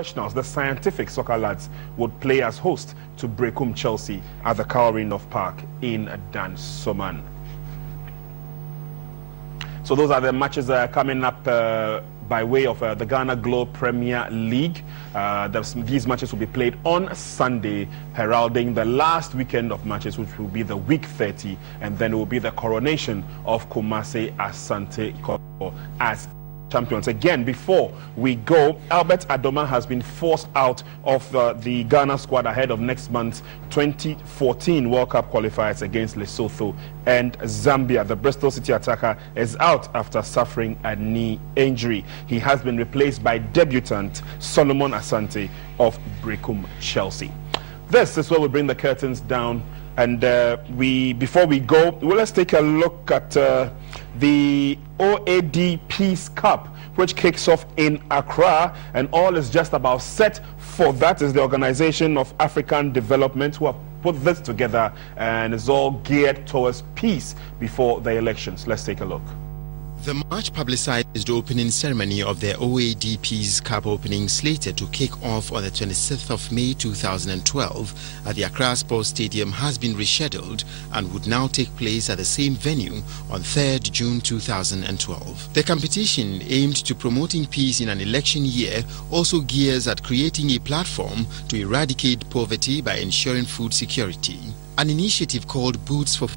Professionals, the scientific soccer lads, would play as host to Brekum Chelsea at the Calvary North Park in Dansoman. So those are the matches coming up by way of the Ghana Globe Premier League. These matches will be played on Sunday, heralding the last weekend of matches, which will be the week 30, and then it will be the coronation of Kumasi Asante Kotoko as champions. Again, before we go, Albert Adoma has been forced out of the Ghana squad ahead of next month's 2014 World Cup qualifiers against Lesotho and Zambia. The Bristol City attacker is out after suffering a knee injury. He has been replaced by debutant Solomon Asante of Brekum Chelsea. This is where we bring the curtains down. And before we go, let's take a look at the OAD Peace Cup, which kicks off in Accra, and all is just about set for that. Is the Organization of African Development who have put this together, and it's all geared towards peace before the elections. Let's take a look. The much publicized opening ceremony of the OAD Peace Cup opening, slated to kick off on the 26th of May 2012 at the Accra Sports Stadium, has been rescheduled and would now take place at the same venue on 3rd June 2012. The competition, aimed to promoting peace in an election year, also gears at creating a platform to eradicate poverty by ensuring food security. An initiative called Boots for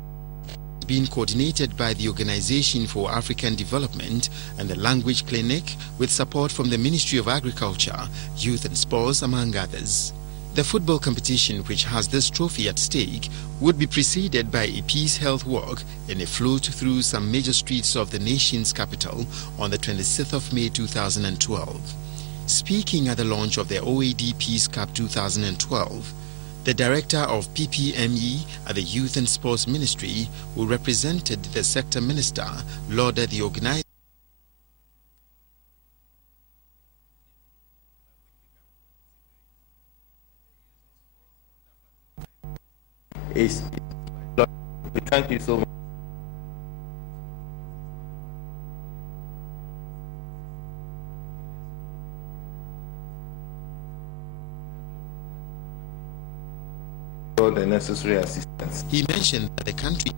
being coordinated by the Organization for African Development and the Language Clinic, with support from the Ministry of Agriculture, Youth and Sports, among others. The football competition, which has this trophy at stake, would be preceded by a peace health walk and a float through some major streets of the nation's capital on the 26th of May 2012. Speaking at the launch of the OAD Peace Cup 2012, the director of PPME at the Youth and Sports Ministry, who represented the sector minister, lauded the organization. Thank you so much. The necessary assistance. He mentioned that the country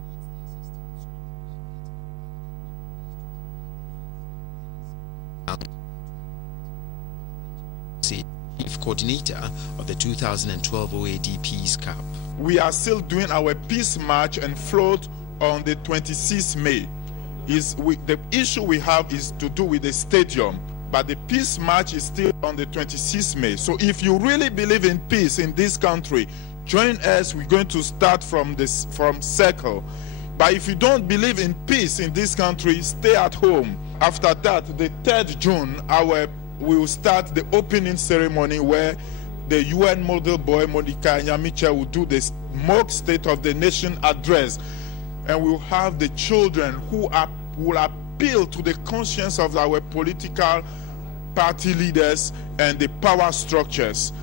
chief coordinator of the 2012 OAD Peace Cup. We are still doing our peace march and float on the 26th May. The issue we have is to do with the stadium, but the peace march is still on the 26th May. So if you really believe in peace in this country, join us. We're going to start from Circle. But if you don't believe in peace in this country, stay at home. After that, the 3rd June, we will start the opening ceremony where the UN model boy, Monica Nyamicha, will do the mock State of the Nation address. And we'll have the children who will appeal to the conscience of our political party leaders and the power structures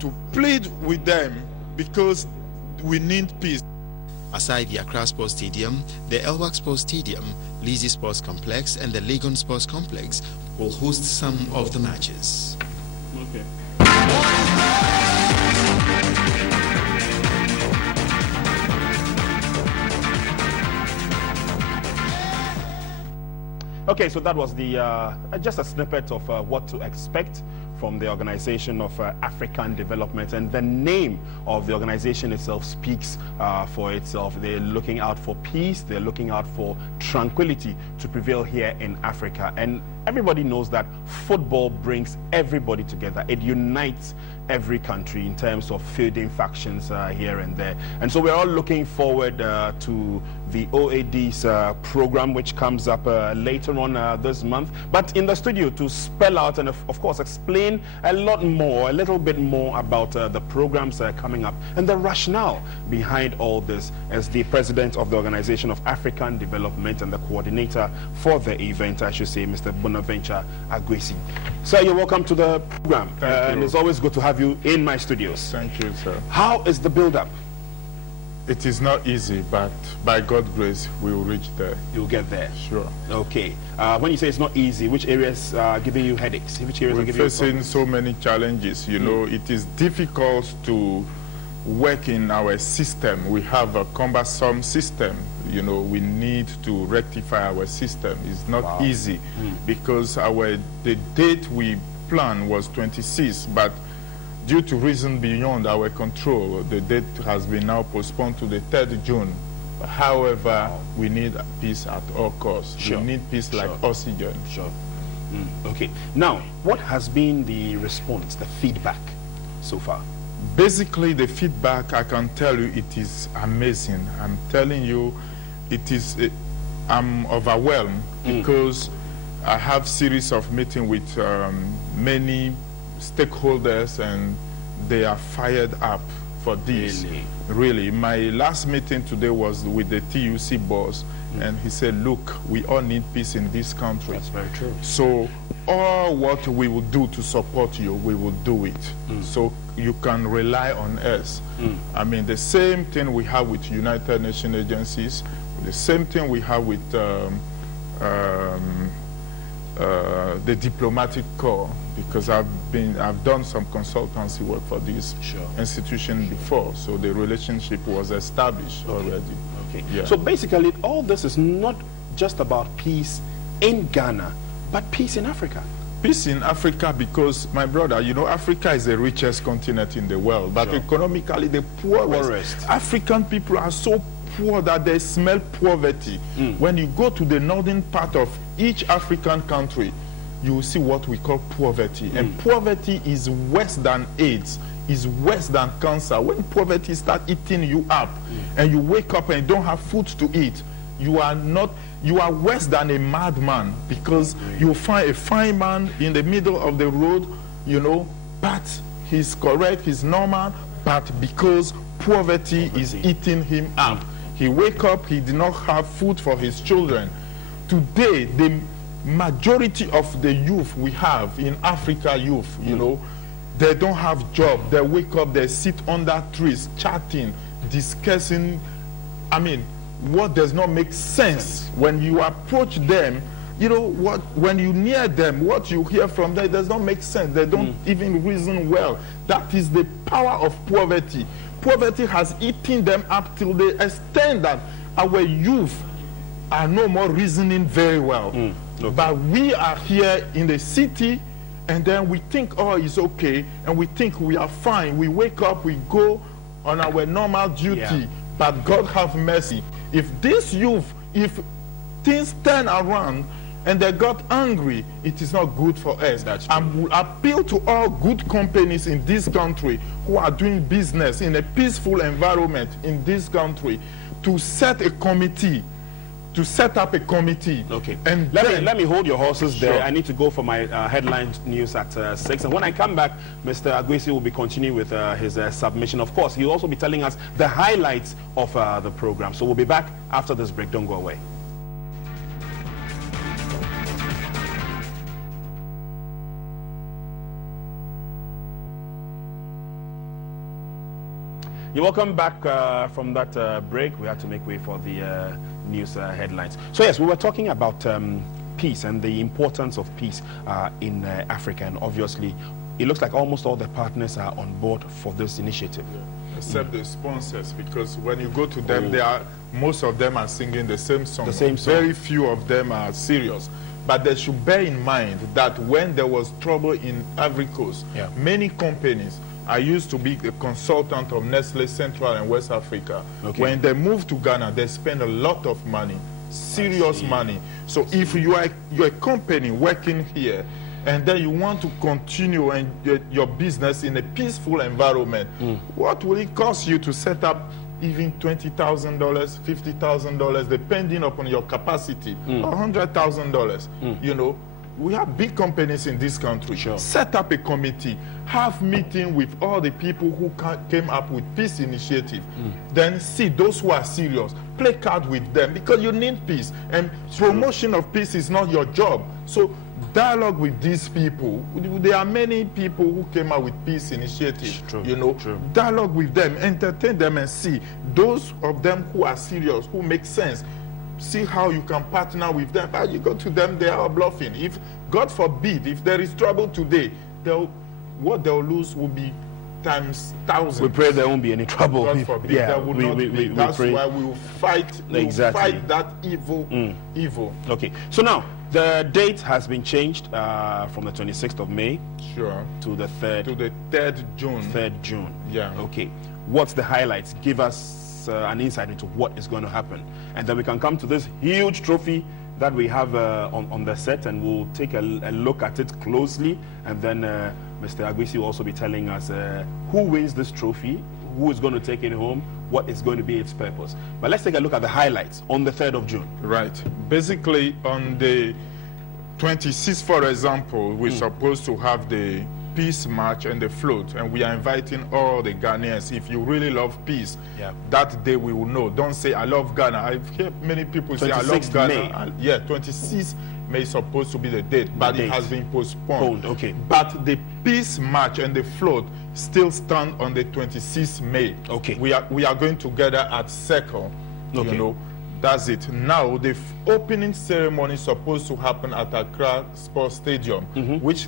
to plead with them, because we need peace. Aside the Accra Sports Stadium, the Elwak Sports Stadium, Lizzie Sports Complex, and the Legon Sports Complex will host some of the matches. Okay. Okay, so that was the just a snippet of what to expect from the Organization of African Development, and the name of the organization itself speaks for itself. They're looking out for peace, they're looking out for tranquility to prevail here in Africa, and everybody knows that football brings everybody together. It unites every country in terms of fielding factions here and there, and so we're all looking forward to the OAD's program, which comes up later on this month. But in the studio to spell out and of course explain a little bit more about the programs coming up and the rationale behind all this, as the president of the Organization of African Development and the coordinator for the event, I should say, Mr. Bonaventure Aguissi. Sir, you're welcome to the program, and it's always good to have you in my studios. Thank you, sir. How is the build-up? It is not easy, but by God's grace, we will reach there. You'll get there. Sure. Okay. When you say it's not easy, which areas are giving you headaches? Which areas are We're giving you facing so many challenges. You know, it is difficult to work in our system. We have a cumbersome system. You know, we need to rectify our system. It's not easy because the date we planned was 26, but due to reason beyond our control, the date has been now postponed to the 3rd June. However, we need peace at all costs. Sure. We need peace like oxygen. Sure. Okay. Now, what has been the response, the feedback so far? Basically, the feedback, I can tell you, it is amazing. I'm telling you, it is, I'm overwhelmed because I have series of meetings with many stakeholders, and they are fired up for this. Really. My last meeting today was with the TUC boss, and he said, look, we all need peace in this country. That's very true. So all what we will do to support you, we will do it. So you can rely on us. I mean, the same thing we have with United Nations agencies, the same thing we have with the diplomatic corps, because I've done some consultancy work for this institution before, so the relationship was established already. Okay. Yeah. So basically, all this is not just about peace in Ghana, but peace in Africa. Peace in Africa, because, my brother, you know, Africa is the richest continent in the world, but economically the poorest. African people are so poor that they smell poverty. When you go to the northern part of each African country, you will see what we call poverty. And poverty is worse than AIDS, is worse than cancer. When poverty starts eating you up, and you wake up and you don't have food to eat, you are worse than a madman, because you find a fine man in the middle of the road, you know, but he's correct, he's normal, but because poverty is eating him up. He wake up, he did not have food for his children. Today, the majority of the youth we have in Africa, youth, you know, they don't have job. They wake up, they sit under trees, chatting, discussing, I mean, what does not make sense. When you approach them, you know, when you near them, what you hear from them does not make sense. They don't even reason well. That is the power of poverty. Poverty has eaten them up till the extent that our youth are no more reasoning very well. But we are here in the city, and then we think, oh, it's okay, and we think we are fine. We wake up, we go on our normal duty, but God have mercy. If this youth, if things turn around and they got angry, it is not good for us. I will appeal to all good companies in this country who are doing business in a peaceful environment in this country to set a committee, to set up a committee. Okay. And let me hold your horses there. I need to go for my headline news at 6. And when I come back, Mr. Aguissi will be continuing with his submission. Of course, he'll also be telling us the highlights of the program. So we'll be back after this break. Don't go away. You're welcome back from that break. We had to make way for the news headlines. So yes, we were talking about peace and the importance of peace in Africa, and obviously it looks like almost all the partners are on board for this initiative. Except the sponsors, because when you go to them, most of them are singing the same song. Very few of them are serious. But they should bear in mind that when there was trouble in Ivory Coast, many companies, I used to be a consultant of Nestle Central and West Africa. When they moved to Ghana, they spend a lot of money, serious money. So if you're a company working here, and then you want to continue and your business in a peaceful environment, what will it cost you to set up even $20,000, $50,000, depending upon your capacity, $100,000, you know? We have big companies in this country. Set up a committee, have meeting with all the people who came up with peace initiative. Then see those who are serious, play card with them, because you need peace. And promotion of peace is not your job. So dialogue with these people. There are many people who came out with peace initiatives. True, you know, true. Dialogue with them, entertain them, and see those of them who are serious, who make sense. See how you can partner with them. But you go to them, they are bluffing. If God forbid, if there is trouble today, what they'll lose will be times thousands. We pray there won't be any trouble. God forbid, Yeah, there will not be. That's pray. why we will fight. Exactly. Fight that evil. Okay. So now the date has been changed from the 26th of May Sure. to the 3rd. To the 3rd June. 3rd June. Yeah. Okay. What's the highlights? Give us an insight into what is going to happen, and then we can come to this huge trophy that we have on the set, and we'll take a look at it closely, and then Mr. Aguissi will also be telling us who wins this trophy, who is going to take it home, what is going to be its purpose. But let's take a look at the highlights on the 3rd of June. Right. Basically, on the 26th, for example, we're supposed to have the peace march and the float, and we are inviting all the Ghanaians. If you really love peace, that day we will know. Don't say I love Ghana. I've heard many people say I love Ghana. Yeah, 26th May is supposed to be the date, but it has been postponed. Okay. But the peace march and the float still stand on the 26th May. Okay. We are going together at Circle. Okay. You know, that's it. Now the opening ceremony is supposed to happen at Accra Sports Stadium, which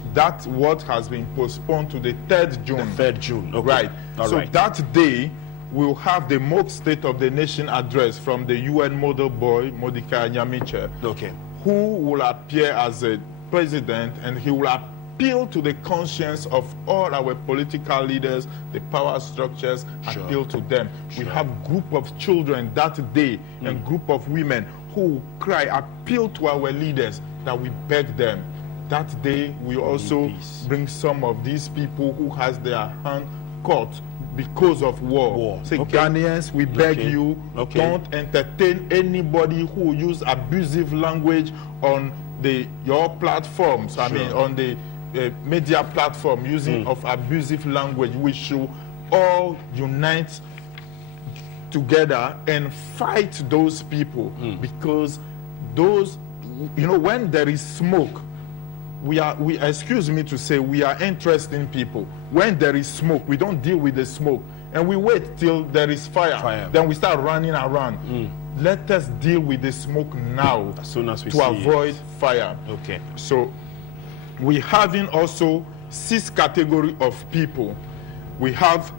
what has been postponed to the 3rd June. The 3rd June. Okay. Right. All so right. that day we'll have the mock State of the Nation address from the UN model boy Modikai Nyamiche. Okay. Who will appear as a president, and he will appeal to the conscience of all our political leaders, the power structures, appeal to them. We have group of children that day and group of women who will cry, appeal to our leaders that we beg them. That day we also bring some of these people who has their hand caught because of war. Say, Ghanaians, we beg you, don't entertain anybody who use abusive language on your platforms. I mean, on the media platform, using of abusive language. We should all unite together and fight those people, because those, you know, when there is smoke, excuse me to say, we are interesting people. When there is smoke, we don't deal with the smoke, and we wait till there is fire. Then we start running around. Let us deal with the smoke now, as soon as we to avoid fire. Okay. So we having also 6 category of people. We have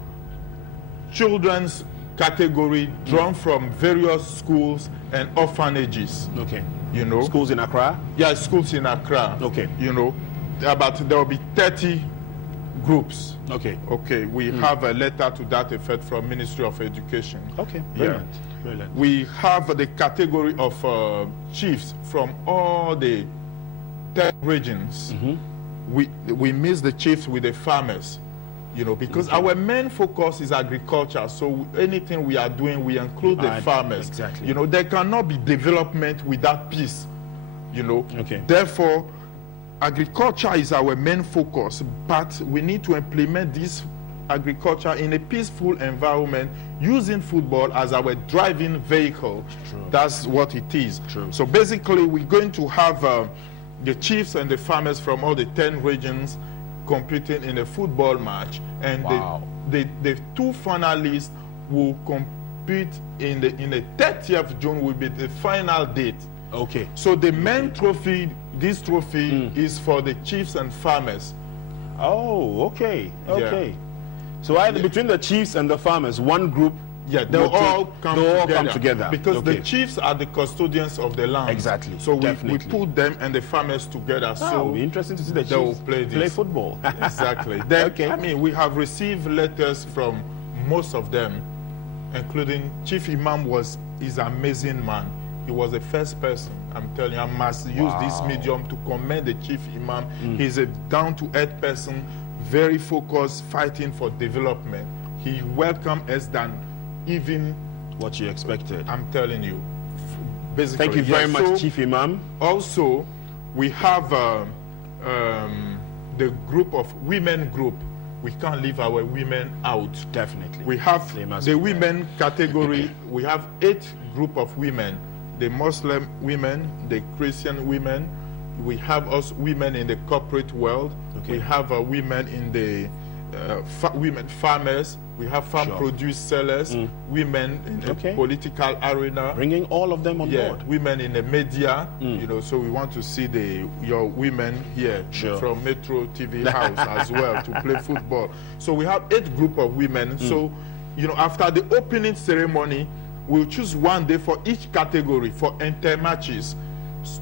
children's category drawn from various schools and orphanages. Okay. You know, schools in Accra? Yeah, schools in Accra. Okay. You know, but there will be 30 groups. Okay. Okay. We have a letter to that effect from Ministry of Education. Okay. Brilliant. Yeah. Brilliant. We have the category of chiefs from all the 10 regions. We miss the chiefs with the farmers. You know, because our main focus is agriculture. So anything we are doing, we include the farmers. Exactly. You know, there cannot be development without peace. You know. Okay. Therefore, agriculture is our main focus, but we need to implement this agriculture in a peaceful environment, using football as our driving vehicle. True. That's what it is. True. So basically, we're going to have the chiefs and the farmers from all the 10 regions competing in a football match, and the 2 finalists will compete in the 30th June will be the final date. Okay. So the main trophy, this trophy is for the chiefs and farmers. Oh, okay. Okay. So either between the chiefs and the farmers, one group, they'll all come together. Because the chiefs are the custodians of the land. Exactly. So we put them and the farmers together. So it'll be interesting to see the chiefs play football. Exactly. Then, I mean, we have received letters from most of them, including Chief Imam is an amazing man. He was the first person, I'm telling you, I must use this medium to commend the Chief Imam. He's a down-to-earth person, very focused, fighting for development. He welcomed us than even what you expected. I'm telling you. Basically, thank you very much, Chief Imam. Also, we have the group of women group. We can't leave our women out. Definitely. We have the women category. We have 8 group of women: the Muslim women, the Christian women, We have also women in the corporate world. Okay. We have women in the women farmers. We have farm produce sellers. Women in the political arena. Bringing all of them on board. Women in the media. You know, so we want to see your women here from Metro TV House as well to play football. So we have 8 group of women. So, you know, after the opening ceremony, we'll choose one day for each category for inter matches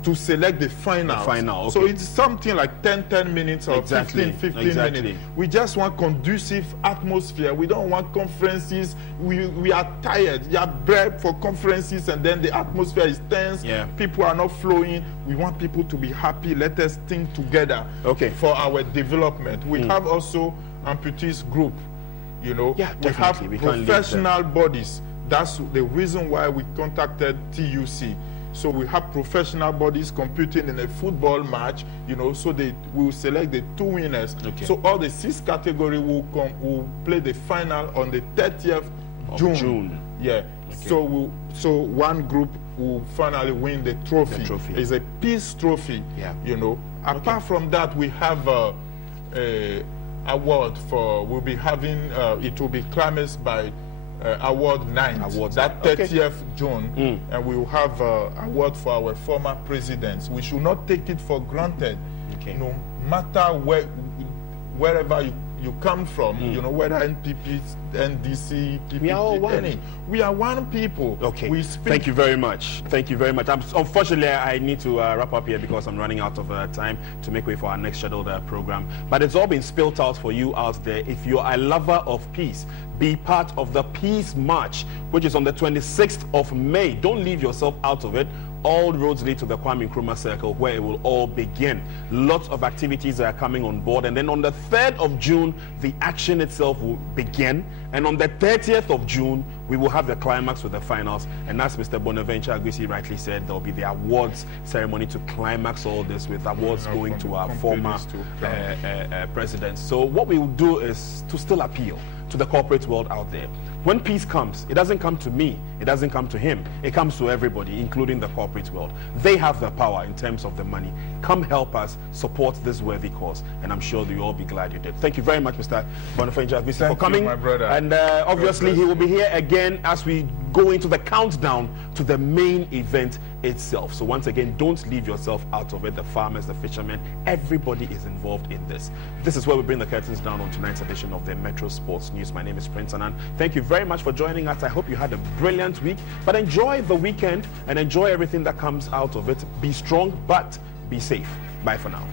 to select the finals. So it's something like 10 minutes or 15 minutes. We just want conducive atmosphere. We don't want conferences. We are tired. We are bred for conferences and then the atmosphere is tense. People are not flowing. We want people to be happy. Let us think together for our development. We have also amputees group. You know, we have professional bodies. That's the reason why we contacted TUC. So we have professional bodies competing in a football match, you know, so they will select the 2 winners. So all the 6 categories will play the final on the 30th of June. So one group will finally win the trophy. It's a peace trophy, you know. Apart from that, we have a award for, we'll be having, it will be climaxed by award 9, that 30th June, and we will have award for our former presidents. We should not take it for granted. No matter wherever you come from, you know, whether NPP, NDC, PPP, we are all one. We are one people. We speak. Thank you very much. Thank you very much. Unfortunately, I need to wrap up here because I'm running out of time to make way for our next scheduled program. But it's all been spilled out for you out there. If you're a lover of peace, be part of the Peace March, which is on the 26th of May. Don't leave yourself out of it. All roads lead to the Kwame Nkrumah Circle, where it will all begin. Lots of activities are coming on board. And then on the 3rd of June, the action itself will begin. And on the 30th of June, we will have the climax with the finals. And as Mr. Bonaventure Aguissi rightly said, there will be the awards ceremony to climax all this, with awards going to our former presidents. So what we will do is to still appeal to the corporate world out there. When peace comes, it doesn't come to me, it doesn't come to him, it comes to everybody, including the corporate world. They have the power in terms of the money. Come help us support this worthy cause, and I'm sure you'll all be glad you did. Thank you very much, Mr. Bonaventure Aguissi, for coming. My brother. And obviously he will be here again as we go into the countdown to the main event itself. So once again, don't leave yourself out of it. The farmers, the fishermen, everybody is involved in this. This is where we bring the curtains down on tonight's edition of the Metro Sports News. My name is Prince Anand. Thank you very much for joining us. I hope you had a brilliant week, but enjoy the weekend and enjoy everything that comes out of it. Be strong, but be safe. Bye for now.